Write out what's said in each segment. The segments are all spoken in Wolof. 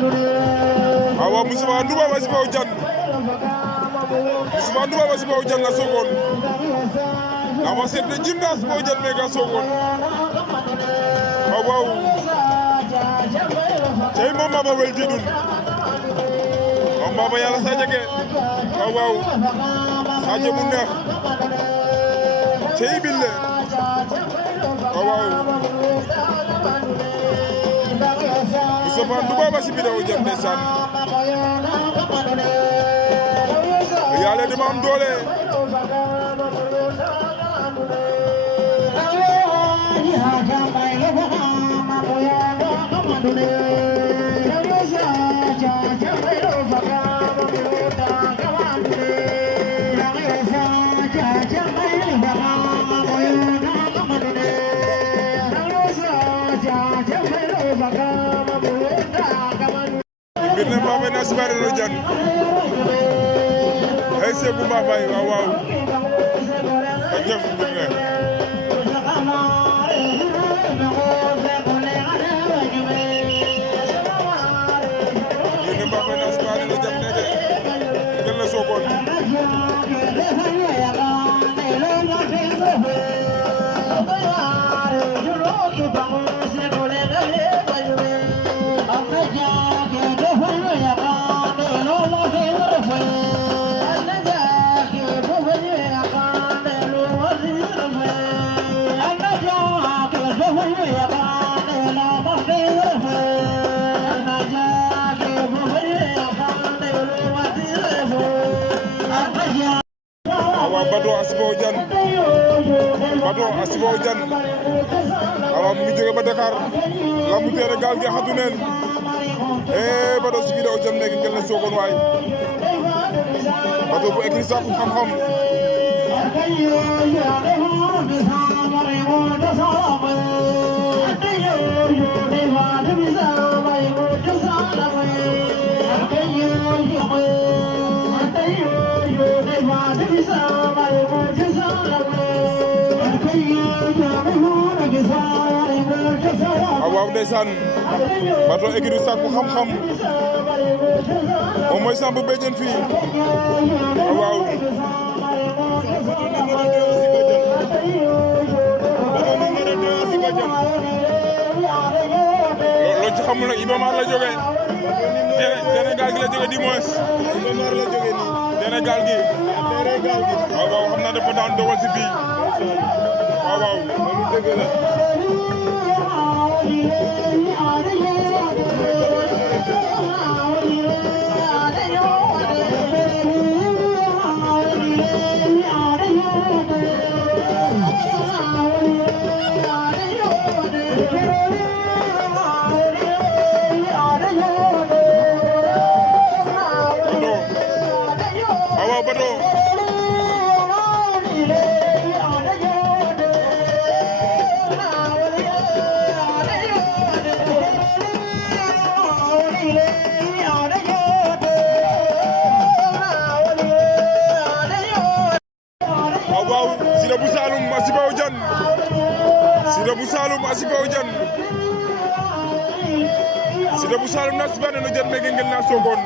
awa Moustapha Ndouba Wasibaw Diane Moustapha Ndouba Wasibaw Diane na Sokone ama seetlu Jimba Wasibaw Diane mega Sokone waaw tey moom Baba welti dun moom Baba yàlla sa jege waaw Sadio mu neex tey bille waaw Moustapha Ndouba Wasibaw Diane ndeysaan yàlla dama am doole birne Baba na sibare no Diane ay se bu ma fay waaw ak jëf birne Baba na sibare no Diane neke gel na Sokone awa Bato Wasibaw Diane awa mu ngi jóge ba Dakar lambu tere gaal gi xatu neen Bato Wasibaw Diane nekk ngel na Sokone waay Bato bu écrit saku xam-xam waaw ndeysaan Bato écrit saku xam-xam moom mooy Samb Béjjén fii waaw loolu ci xamul nag Iba Mar la jógee Sénégal gi la jógee dimanche Iba Mar la jógee nii Sénégal gi waaw xam naa dafa daan dogal si fii waaw loolu dëgg la Bato waaw Sida bu Saloum Wasibaw Diane Sida bu Saloum Wasibaw Diane Sida bu Saloum na sibane no Diane meke ngel na Sokone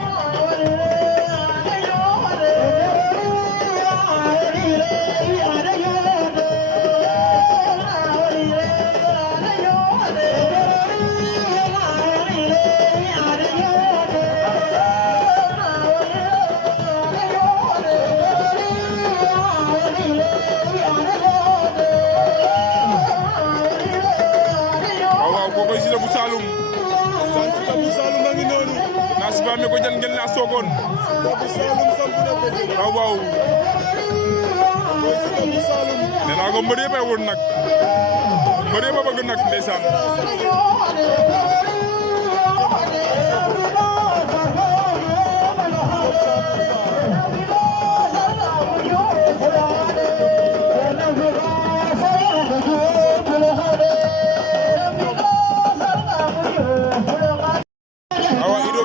Sida bu Saloum a ngi noonu na sibame ko Diane ngel na Sokone waaw nee naa ko mbër yëpp ay woon nag mbër yëpp a bëgg nag ndeysaan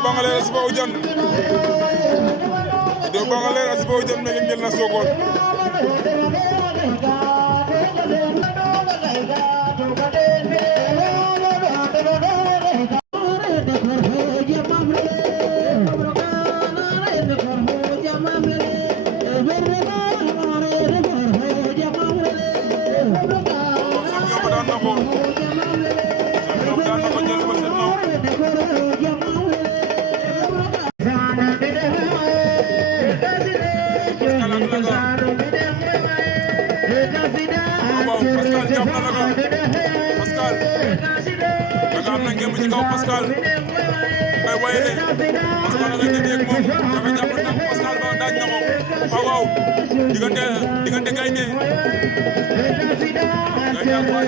Bangalore Wasibaw Diane Ido Bangalore Wasibaw Diane meke ngel na Sokone Pascal Ndiaga am na ngeen ci kaw Pascal ngay waye ne Pascal ngay dégg ak moom Ndiaga jàpp na Pascal ba daaj na ko waaw diggante gaynde ak waay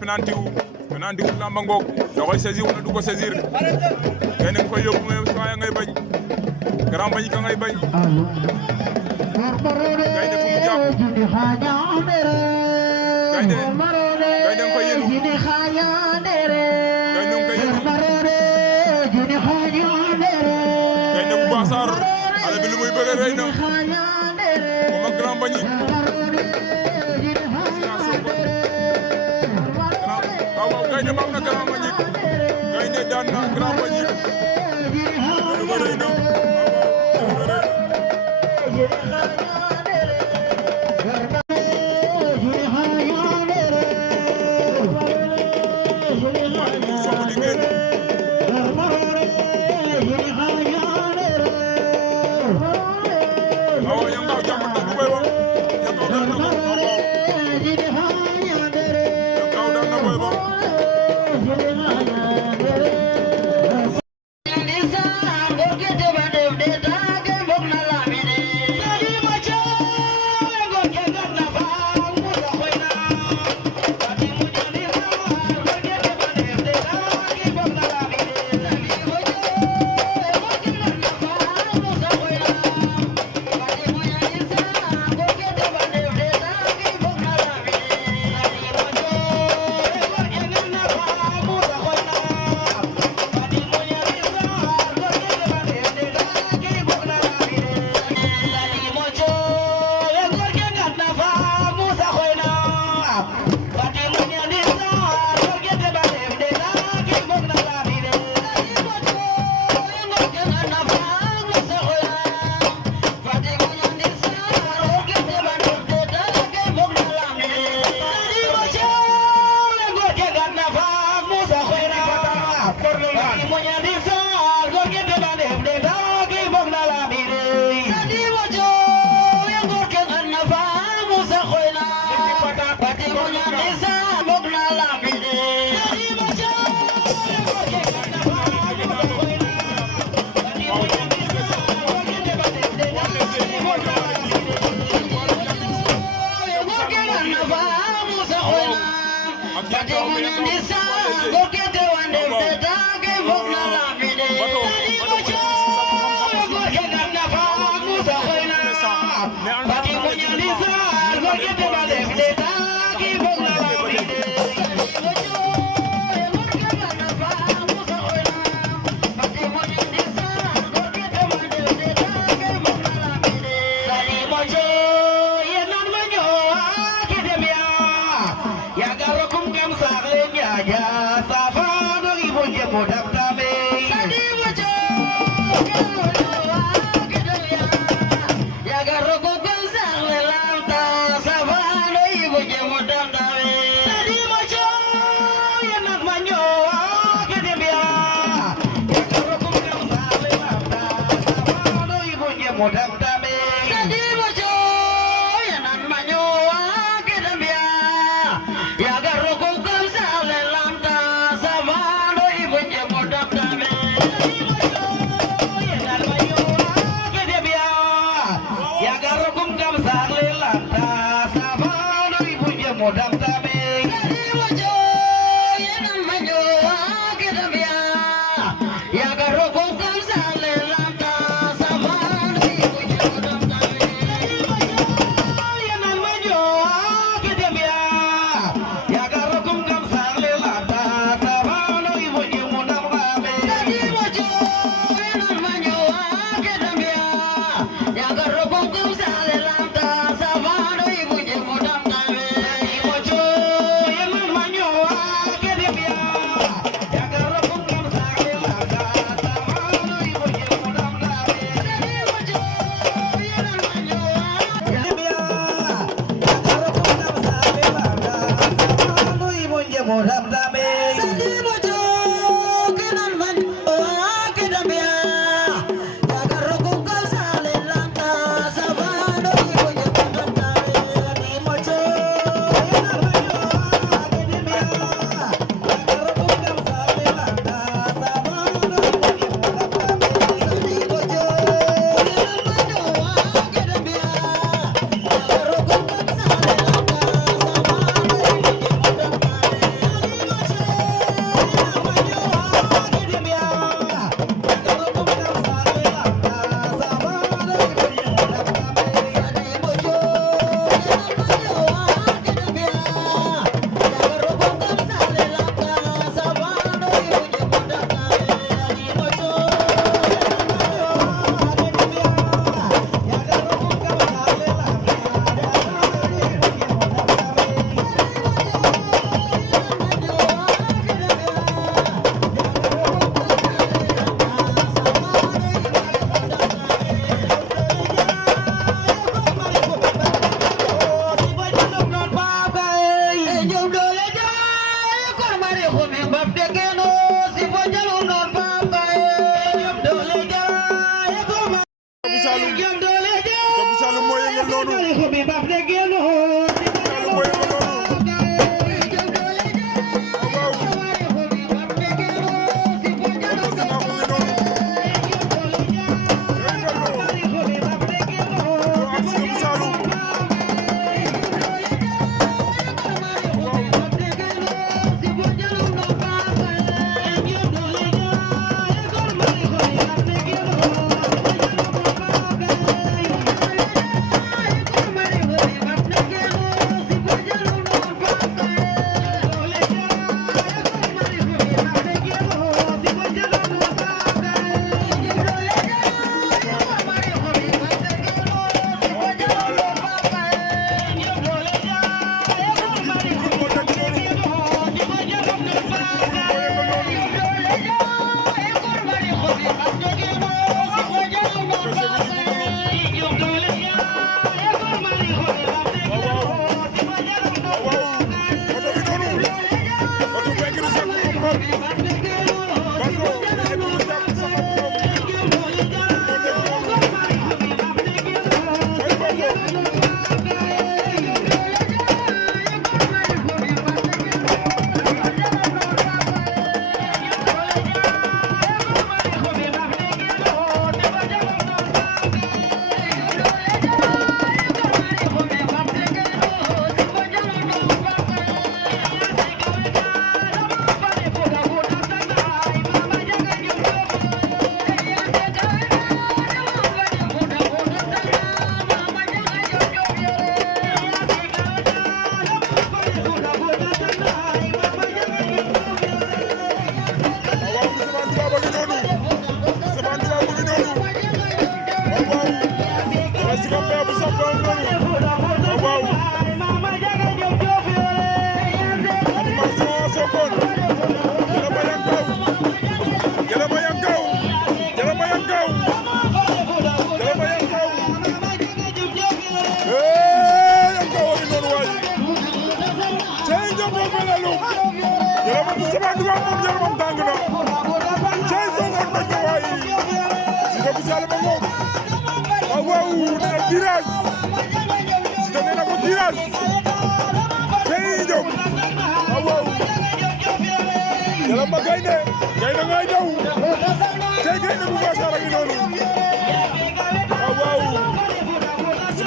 penalty wu lamba ngoog da koy saisir wala du ko saisir ngay nga koy yóbbu mais saa ngay bañ grand bañ ka ngay bañ gaynde fu mu jàpp gaynde nga koy yéenu gaynde nga koy yéenu gaynde bu baasaar xale bi lu muy bëgg rëy na moom ak grand bañ gaynde bam na grand bañ gaynde daan na grand bañ lu ko rëy na Ya agarró con pensarle la alta,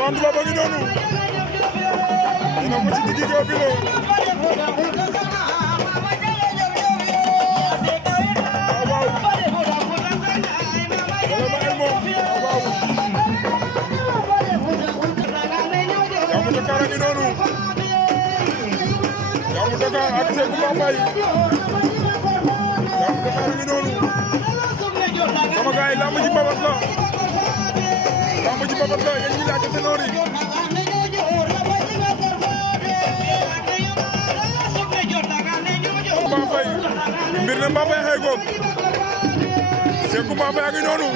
Fane Touba ba ngi noonu dina ko ci digg géew bi la waaw wala ba ay moom waaw Yamou Dakar a ngi noonu Yamou Dakar ak Sékou Bambey Yamou Dakar a ngi noonu sama gars yi lamb ji babat la yéen ñi laaj ténor yi Bambey mbir ne Bambey xëy góob Sékou Bambey a ngi noonu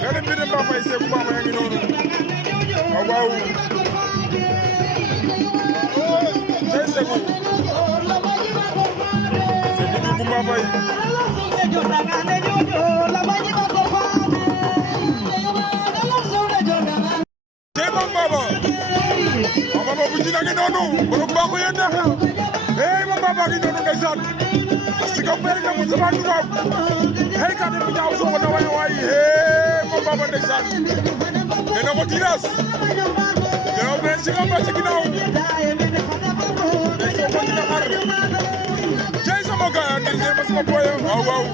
léeg-léeg mbir ne Bambey Sékou Bambey a ngi noonu waaw waaw tey Sékou bi bu Bambey Baba bu ci ngi noonu borom baaxu yéen neex hey moom Baba ngi noonu ndeysaan parce que mbéy mi mu sama tubaab hey ka def ñaaw soo ko na waay hey moom Baba ndeysaan nee na ko tiras yow mais si nga ba ci ginnaaw day soo ko dina xar cey sama gars yi ndey ma sama boy waaw waaw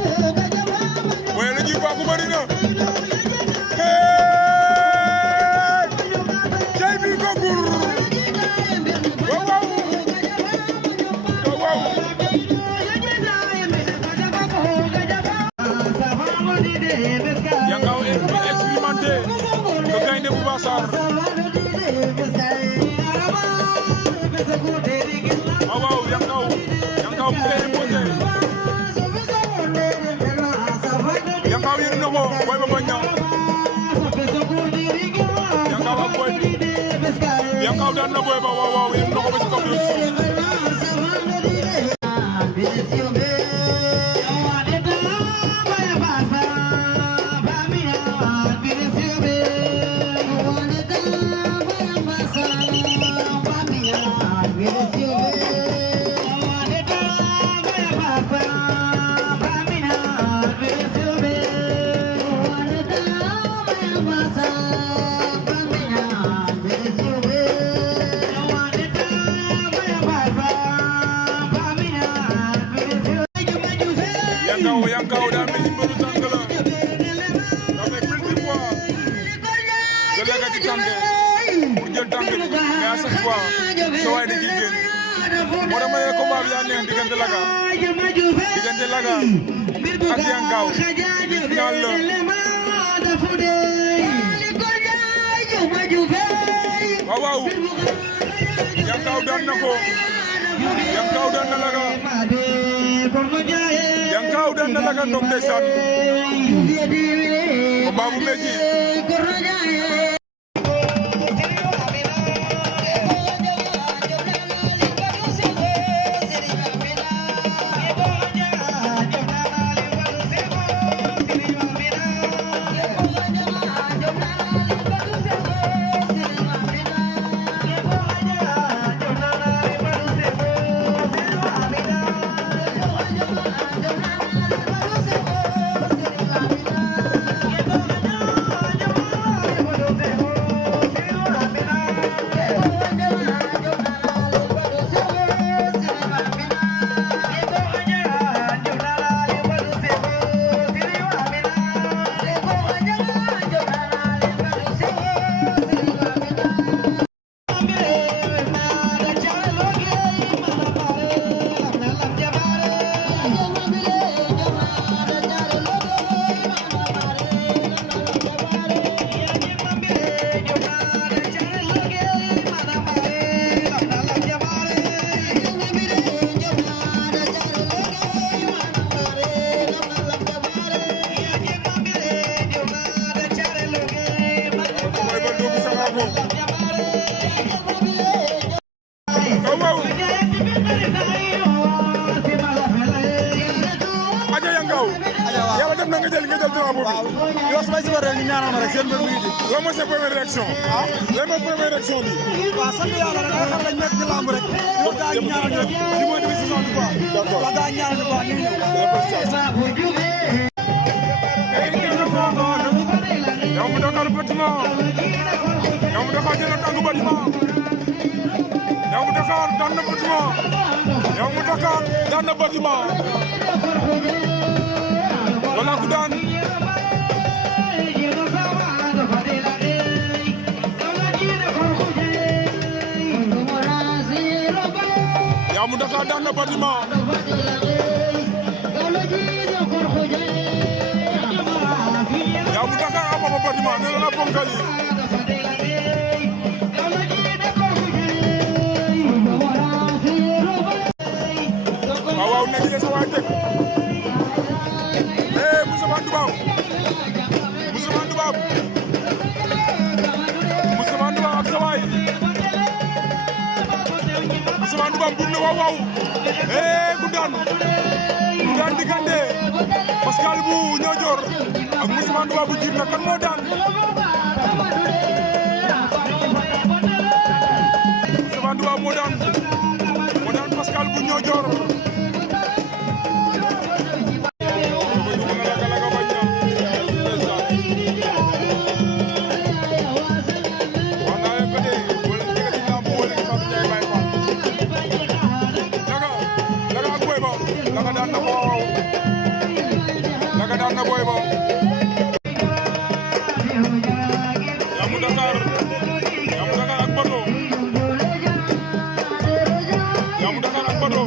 boy la ñuy baaxu bari na cey bi ko gur Yankaw expérimenté le gaynde bu Bassar waaw waaw Yankaw bu koy imposé Yankaw yéen na ko boy ba bañ na Yankaw ak boy Yankaw daan na boy ba waaw waaw yéen na ko ba ci kaw Yankaw daa mel ni mbëru tànk la daa fekk multiple fois nga lekk ci tànk pour jël tànk bi mais à chaque fois sa waay da ciy génn moo tax ma ne combat bi yaa neex diggante Laga ak Yankaw di final la waaw waaw Yankaw daan na ko Yankaw daan na Laga Yankaw daan na Laga ndox ndeysaan combat bu metti yow su ma si waree ñu ñaanal ma rek seen mbir mi ngi di. lan mooy sa première réaction. lan mooy première réaction bi. waaw sant yàlla rek nga xam ne nekk ci lamb rek. yow gaa yi ñaanal ñu rek li mooy demi saison bi quoi. d'accord waaw gaa yi ñaanal ñu quoi ñu ngi ñëw. Yamou Dakar bâtiment Yamou Dakar jël na tànku bâtiment Yamou Dakar daan na bâtiment Yamou Dakar daan na bâtiment wala ku daan Yamou Dakar daan na bâtiment Yamou Dakar amama bâtiment nee na ponkal yi waaw nekk na sa waay teg Moussa Ndoubab ak sa waay Moussa Ndoubab buum na waaw ku daan diggante Pascal bu Niodior ak Moussa Ndoubab bu Djirnda kan moo daan Moussa Ndoubab moo daan Pascal bu Niodior na boy ba Yamou Dakar ak Bato Yamou Dakar ak Bato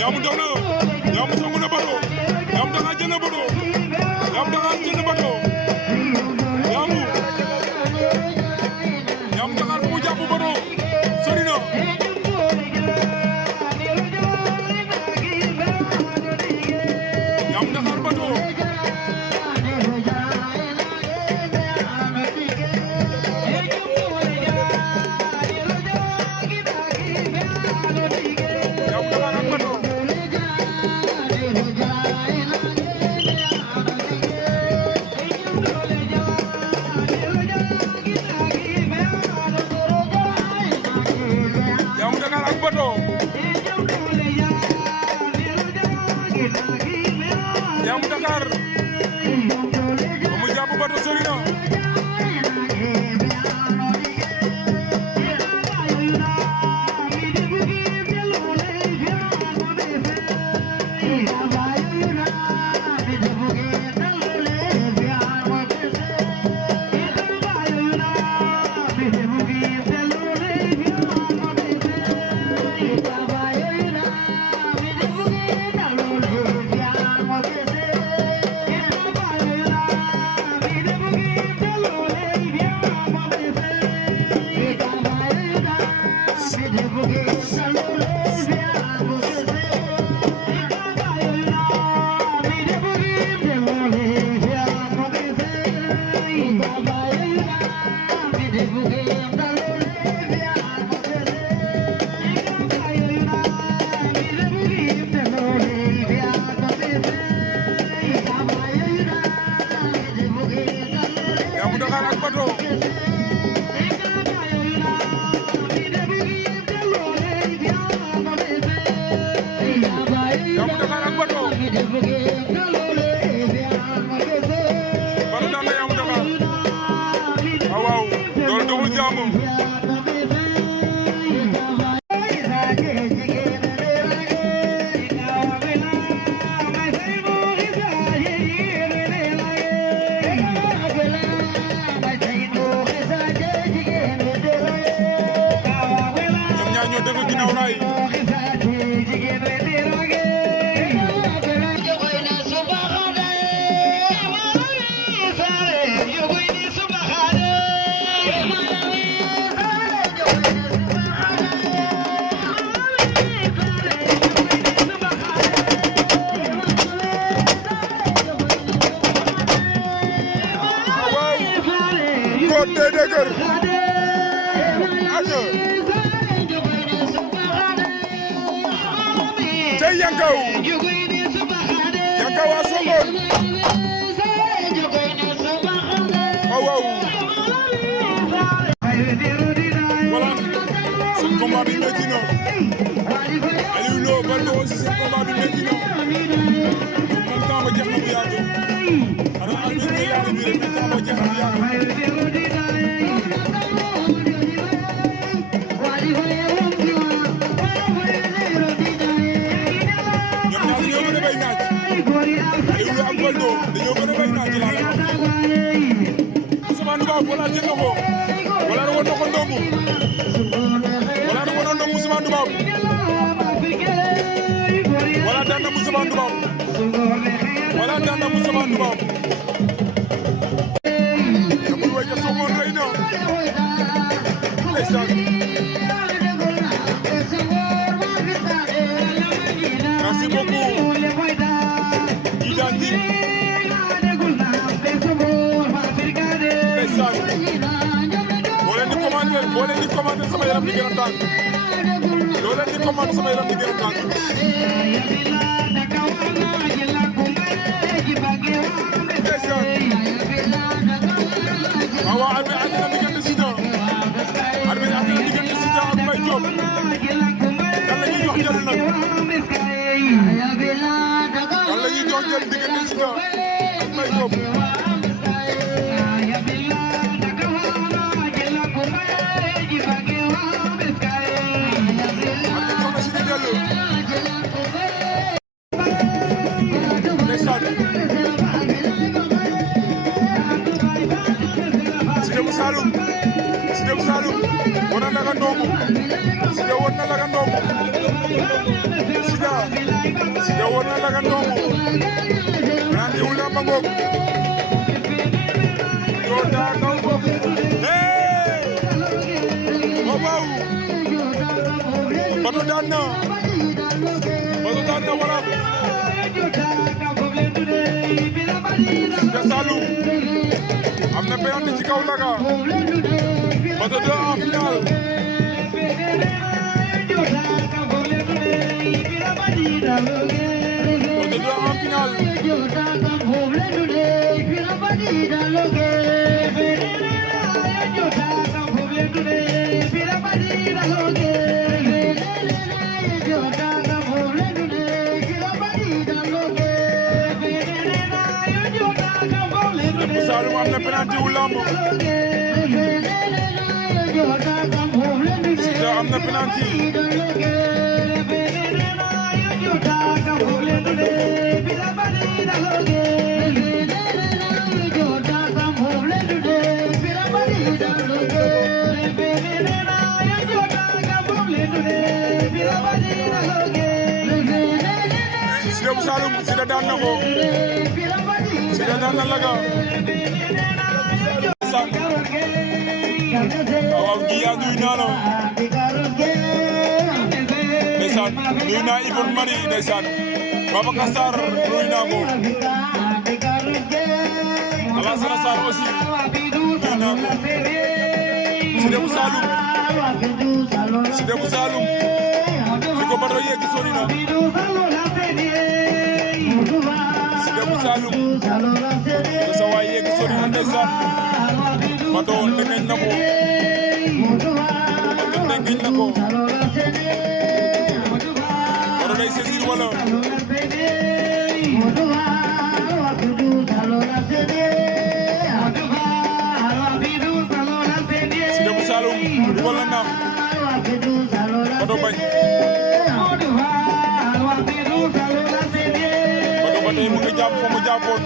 Yamou dox na Yamou songu na Bato Yamou Dakar jël na Bato Yamou Dakar jël na Bato Yamou Dakar fu mu jàpp Bato sori na Yamou Dakar Bato Yamou Dakar ba mu jàpp Bato sori na Yamou Dakar ak Bato Yamou Dakar ak Bato Bato daan na Yamou Dakar waaw loolu doxul jàmm ñoo dëgg ginnaaw raay waaw tey dëgër aja tey Yankaw waa Sokone waaw voilà seen combat bi métti na Aliou Lo Baldo aussi seen combat bi métti na moom temps ba jeex na bu yàgg xanaa dañoo gën a bay naaj Aliou Lo ak Valdo dañoo gën a bay naaj laa la Ousmane Dubaab wala jël na ko wala da ko ndombu wala da ko ndombu Ousmane Dubaab wala daan na Ousmane Dubaab wala daan na Ousmane Dubaab amul way ca Sokone rëy na ndeysaan merci beaucoup Idandi ndeysaan boo leen di commenter sama yaram di gën a tàng loo leen di commenter sama yaram di gën a tàng ndeysaan waaw arbitre àtte na diggante Siteu arbitre àtte na diggante Siteu ak Mbaye Diop kan la ñuy jox jël nag kan la ñuy jox jël diggante Siteu ak Mbaye Diop Siteu bu Saloum won na laga ndombu Siteu won na laga ndombu Siteu won na laga ndombu naan di wula ma ngoog yoo daa kaw foofu waaw Bato daan na wala Siteu Saloum am na penalty ci kaw Laga Bato 2 en finale Bato 2 en finale Siteu Saloum am na penalty wu lamb Siteu am na penalty Siteu bu Saloum Siteu daan na ko Siteu daan na Laga waaw kii yaa nuyu naa la ndeysaan nuyu naa Yvonne Marie ndeysaan Babacar Sarr nuyu naa ko Alassane Sarr aussi nuyu naa ko Siteu bu Saloum fi ko Bato yegg sori na Siteu bu Saloum fi ko sa waay yegg sori na ndeysaan Bato ndengeñ na ko Bato ndengeñ na ko Bato day saisir wala Siteu bu Saloum dugal na naam Bato bañ Bato ba tey mu ngi jàpp fa mu jàppoon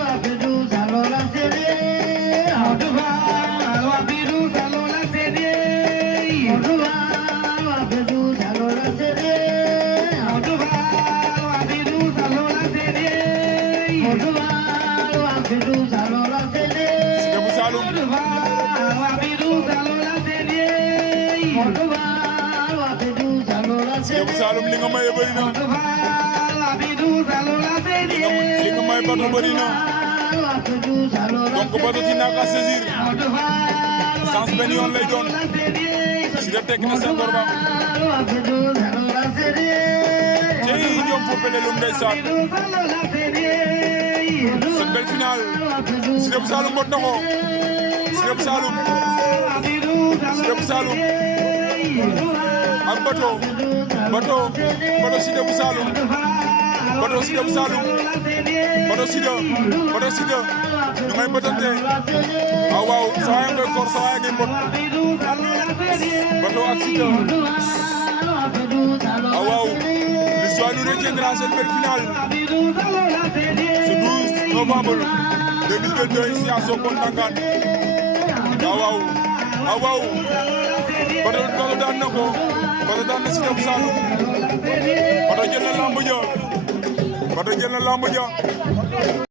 Siteu bu Saloum Siteu bu Saloum li nga maye bëri na li nga maye Bato bëri na donc Bato dina ka saisir sans benn yoon lay doon Siteu tekk na seen gorba tey ñoom foppele lum ndeysaan seen belle finale Siteu bu Saloum bot na ko Siteu bu Saloum ak Bato Siteu bu Saloum Bato Siteu ñu ngay bëtante waaw saa yaa ngay koor saa yaa ngay mbot Bato ak Siteu waaw l'histoire nous retiendra cette belle finale ce 12 novembre 2022 ici à Sokone Ndangaan. waaw waaw Bada daan na ko Bada daan na Siteu bu Saloum Bada jël na lamb ja